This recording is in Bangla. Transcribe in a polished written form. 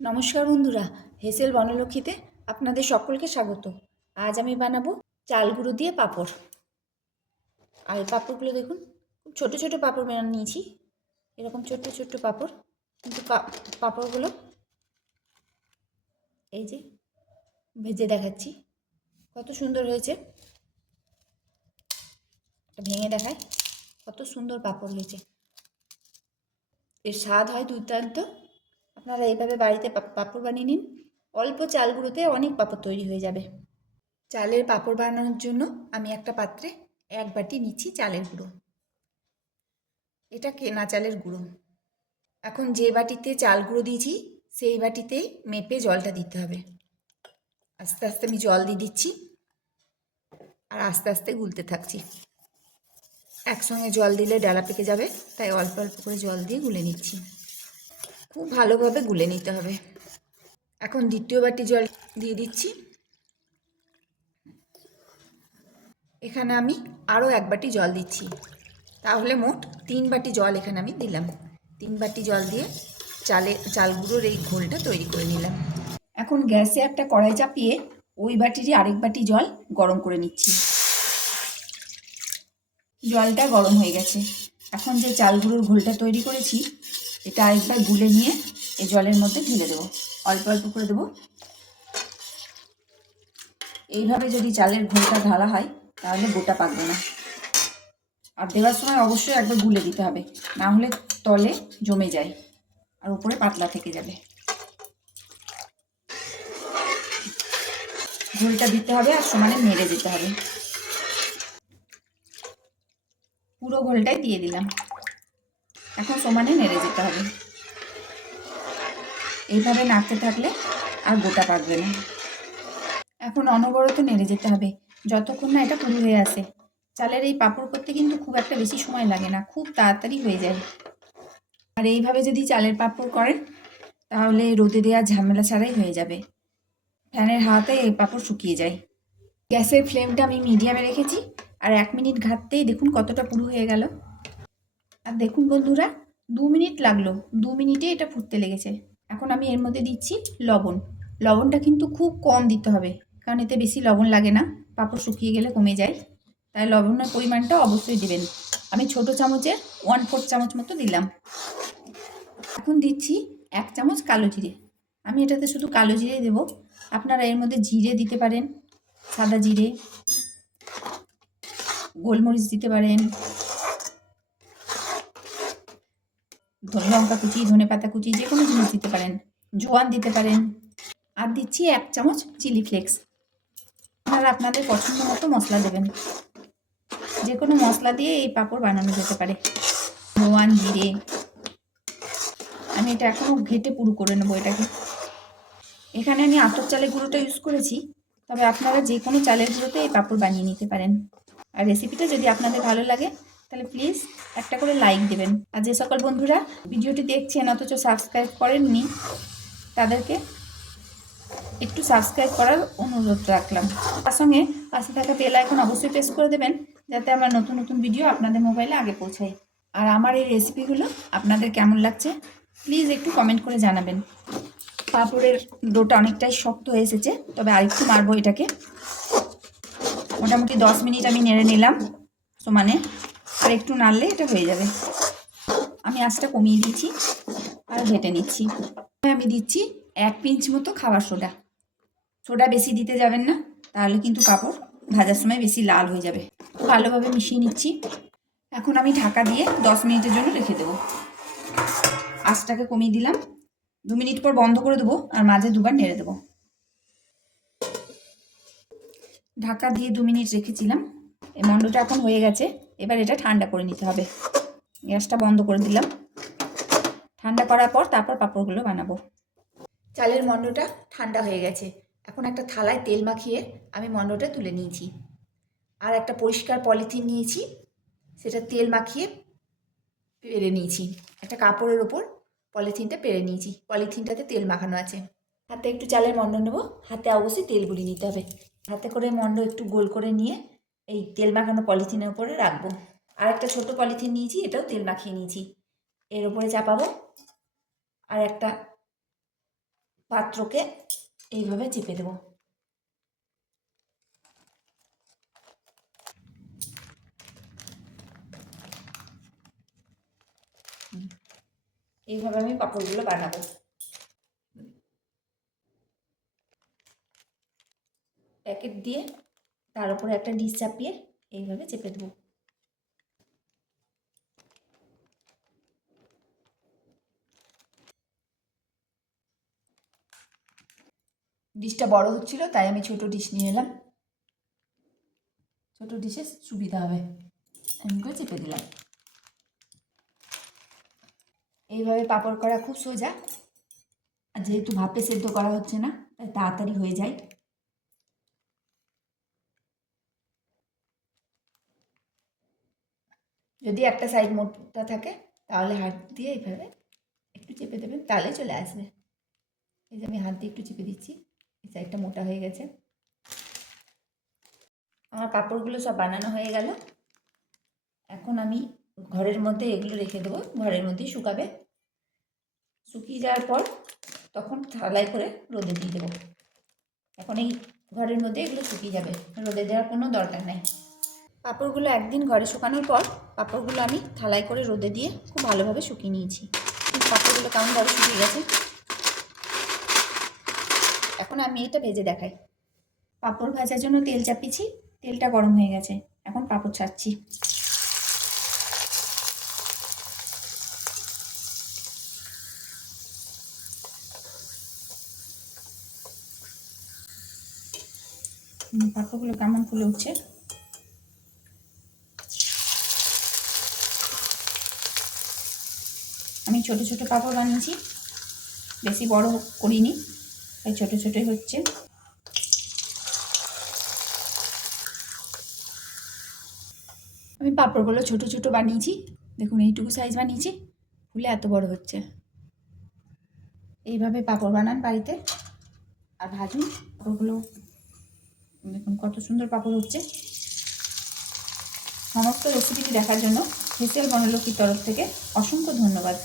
নমস্কার বন্ধুরা, হেসেল বনলক্ষ্মীতে আপনাদের সকলকে স্বাগত। আজ আমি বানাবো চাল গুঁড়ো দিয়ে পাঁপড়। আর এই পাঁপড়গুলো দেখুন, খুব ছোটো ছোটো পাঁপড় নিয়েছি, এরকম ছোট্ট ছোট্ট পাঁপড়। কিন্তু পাঁপড়গুলো এই যে ভেজে দেখাচ্ছি, কত সুন্দর হয়েছে। ভেঙে দেখায়, কত সুন্দর পাঁপড় হয়েছে। এর স্বাদ হয় দুর্দান্ত। আপনারা এইভাবে বাড়িতে পাঁপড় বানিয়ে নিন। অল্প চাল গুঁড়োতে অনেক পাঁপড় তৈরি হয়ে যাবে। চালের পাঁপড় বানানোর জন্য আমি একটা পাত্রে 1 বাটি নিচ্ছি চালের গুঁড়ো। এটা কেনা চালের গুঁড়ো। এখন যে বাটিতে চাল গুঁড়ো দিয়েছি সেই বাটিতে মেপে জলটা দিতে হবে। আস্তে আস্তে আমি জল দিয়ে দিচ্ছি আর আস্তে আস্তে গুলতে থাকছি। একসঙ্গে জল দিলে ডালা পেকে যাবে, তাই অল্প অল্প করে জল দিয়ে গুলে নিচ্ছি। খুব ভালোভাবে গুলে নিতে হবে। এখন দ্বিতীয় বাটি জল দিয়ে দিচ্ছি। এখানে আমি আরও 1 বাটি জল দিচ্ছি, তাহলে মোট 3 বাটি জল এখানে আমি দিলাম। 3 বাটি জল দিয়ে চাল গুঁড়োর এই ঘোলটা তৈরি করে নিলাম। এখন গ্যাসে একটা কড়াই চাপিয়ে ওই বাটিরই আরেক বাটি জল গরম করে নিচ্ছি। জলটা গরম হয়ে গেছে। এখন যে চাল গুঁড়োর ঘোলটা তৈরি করেছি এটা আরেকবার গুলে নিয়ে এই জলের মধ্যে ঢেলে দেবো। অল্প অল্প করে দেবো। এইভাবে যদি চালের ঘোলটা ঢালা হয় তাহলে গোটা পাকবে না। আর দেওয়ার সময় অবশ্যই একবার গুলে দিতে হবে, না হলে তলে জমে যায় আর উপরে পাতলা থেকে যাবে। ঘোলটা দিতে হবে আর সমানে নেড়ে দিতে হবে। পুরো ঘোলটাই দিয়ে দিলাম। এখন সমানে নেড়ে যেতে হবে। এইভাবে নাড়তে থাকলে আর গোটা পাকবে না। এখন অনবরত নেড়ে যেতে হবে যতক্ষণ না এটা পুরো হয়ে আসে। চালের এই পাঁপড় করতে কিন্তু খুব একটা বেশি সময় লাগে না, খুব তাড়াতাড়ি হয়ে যায়। আর এইভাবে যদি চালের পাঁপড় করেন তাহলে রোদে দেওয়ার ঝামেলা ছাড়াই হয়ে যাবে। ফ্যানের হাওয়াতে এই পাঁপড় শুকিয়ে যায়। গ্যাসের ফ্লেমটা আমি মিডিয়ামে রেখেছি আর 1 মিনিট ঘাঁটতেই দেখুন কতটা পুরো হয়ে গেল। আর দেখুন বন্ধুরা, 2 মিনিট লাগলো, 2 মিনিটে এটা ফুটতে লেগেছে। এখন আমি এর মধ্যে দিচ্ছি লবণ। লবণটা কিন্তু খুব কম দিতে হবে, কারণ এতে বেশি লবণ লাগে না, পাঁপড় শুকিয়ে গেলে কমে যায়। তাই লবণের পরিমাণটা অবশ্যই দেবেন। আমি ছোট চামচের 1/4 চামচ মতো দিলাম। এখন দিচ্ছি 1 চামচ কালো জিরে। আমি এটাতে শুধু কালো জিরে দেবো। আপনারা এর মধ্যে জিরে দিতে পারেন, সাদা জিরে, গোলমরিচ দিতে পারেন, লঙ্কা কুচি, ধনে পাতা কুচি, যে কোনো জিনিস দিতে পারেন, জোয়ান দিতে পারেন। আর দিচ্ছি 1 চামচ চিলি ফ্লেক্স। আপনারা আপনাদের পছন্দ মতো মশলা দেবেন। যে কোনো মশলা দিয়ে এই পাঁপড় বানানো যেতে পারে। জোয়ান, জিরে। আমি এটা এখনও ঘেটে পুরো করে নেবো এটাকে। এখানে আমি আতপ চালের গুঁড়োটা ইউজ করেছি, তবে আপনারা যে কোনো চালের গুঁড়োতে এই পাঁপড় বানিয়ে নিতে পারেন। আর রেসিপিটা যদি আপনাদের ভালো লাগে তাহলে প্লিজ একটা করে লাইক দেবেন। আর যে সকল বন্ধুরা ভিডিওটি দেখছেন অথচ সাবস্ক্রাইব করেননি তাদেরকে একটু সাবস্ক্রাইব করার অনুরোধ রাখলাম। তার সঙ্গে পাশে থাকা বেল আইকন অবশ্যই প্রেস করে দেবেন, যাতে আমার নতুন নতুন ভিডিও আপনাদের মোবাইলে আগে পৌঁছায়। আর আমার এই রেসিপিগুলো আপনাদের কেমন লাগছে প্লিজ একটু কমেন্ট করে জানাবেন। পাঁপড়ের ডোটা অনেকটাই শক্ত হয়ে এসেছে, তবে আরেকটু মারবো এটাকে। মোটামুটি 10 মিনিট আমি নেড়ে নিলাম সমানে, আর একটু নাড়লে এটা হয়ে যাবে। আমি আঁচটা কমিয়ে দিচ্ছি আর ঘেটে নিচ্ছি। আমি দিচ্ছি 1 পিঞ্চ মতো খাবার সোডা। সোডা বেশি দিতে যাবেন না, তাহলে কিন্তু পাঁপড় ভাজার সময় বেশি লাল হয়ে যাবে। ভালোভাবে মিশিয়ে নিচ্ছি। এখন আমি ঢাকা দিয়ে 10 মিনিটের জন্য রেখে দেবো। আঁচটাকে কমিয়ে দিলাম। 2 মিনিট পর বন্ধ করে দেবো আর মাঝে দুবার নেড়ে দেবো। ঢাকা দিয়ে 2 মিনিট রেখেছিলাম। এই মণ্ডটা এখন হয়ে গেছে। এবার এটা ঠান্ডা করে নিতে হবে। গ্যাসটা বন্ধ করে দিলাম। ঠান্ডা করার পর তারপর পাঁপড়গুলো বানাবো। চালের মণ্ডটা ঠান্ডা হয়ে গেছে। এখন একটা থালায় তেল মাখিয়ে আমি মণ্ডটা তুলে নিয়েছি। আর একটা পরিষ্কার পলিথিন নিয়েছি, সেটা তেল মাখিয়ে পেরে নিয়েছি। একটা কাপড়ের ওপর পলিথিনটা পেরে নিয়েছি। পলিথিনটাতে তেল মাখানো আছে। হাতে একটু চালের মণ্ড নেব। হাতে অবশ্যই তেল গুলিয়ে নিতে হবে। হাতে করে মণ্ড একটু গোল করে নিয়ে এই তেল মাখানো পলিথিনের উপরে রাখবো। আর একটা ছোট পলিথিন নিয়েছি, এটাও তেল মাখিয়ে নিয়েছি। এর উপরে চাপাবো আর একটা পাত্রকে এইভাবে চেপে দেব। এইভাবে আমি পাঁপড়গুলো বানাবো। প্যাকেট দিয়ে তার উপরে একটা ডিশ চাপিয়ে এইভাবে চেপে দেবো। ডিশটা বড় হচ্ছিল, তাই আমি ছোট ডিশ নিয়ে এলাম। ছোট ডিশে সুবিধা হবে। এমন করে চেপে দিলাম। এইভাবে পাঁপড় করা খুব সোজা, আর যেহেতু ভাপে সেদ্ধ করা হচ্ছে না তাই তাড়াতাড়ি হয়ে যায়। যদি একটা সাইড মোটা থাকে তাহলে হাত দিয়ে এইভাবে একটু চেপে দেবেন, তাহলে চলে আসবে। এই যে আমি হাত দিয়ে একটু চেপে দিচ্ছি, এই সাইডটা মোটা হয়ে গেছে। আমার পাঁপড়গুলো সব বানানো হয়ে গেল। এখন আমি ঘরের মধ্যে এগুলো রেখে দেবো, ঘরের মধ্যেই শুকাবে। শুকিয়ে যাওয়ার পর তখন থালায় করে রোদে দিয়ে দেবো। এখন এই ঘরের মধ্যে এগুলো শুকিয়ে যাবে, রোদে দেওয়ার কোনো দরকার নাই। পাঁপড়গুলো একদিন ঘরে শুকানোর পর পাঁপড়গুলো আমি থালায় করে রোদে দিয়ে খুব ভালোভাবে শুকিয়ে নিয়েছি। পাঁপড়গুলো কেমনভাবে শুকিয়ে গেছে। এখন আমি এটা ভেজে দেখাই। পাঁপড় ভাজার জন্য তেল চাপিয়েছি, তেলটা গরম হয়ে গেছে। এখন পাঁপড় ছাড়ছি। পাঁপড়গুলো কেমন ফুলে উঠছে। আমি ছোট ছোট পাঁপড় বানিয়েছি, বেশি বড় করিনি, তাই ছোট ছোটই হচ্ছে। আমি পাঁপড়গুলো ছোট ছোট বানিয়েছি, দেখুন এইটুকু সাইজ বানিয়েছি, ফুলে এত বড় হচ্ছে। এইভাবে পাঁপড় বানান বাড়িতে আর ভাজুন। পাঁপড়গুলো দেখুন কত সুন্দর পাঁপড় হচ্ছে। সমস্ত রেসিপিটি দেখার জন্য হেসেল বনলক্ষ্মীর তরফ থেকে অসংখ্য ধন্যবাদ।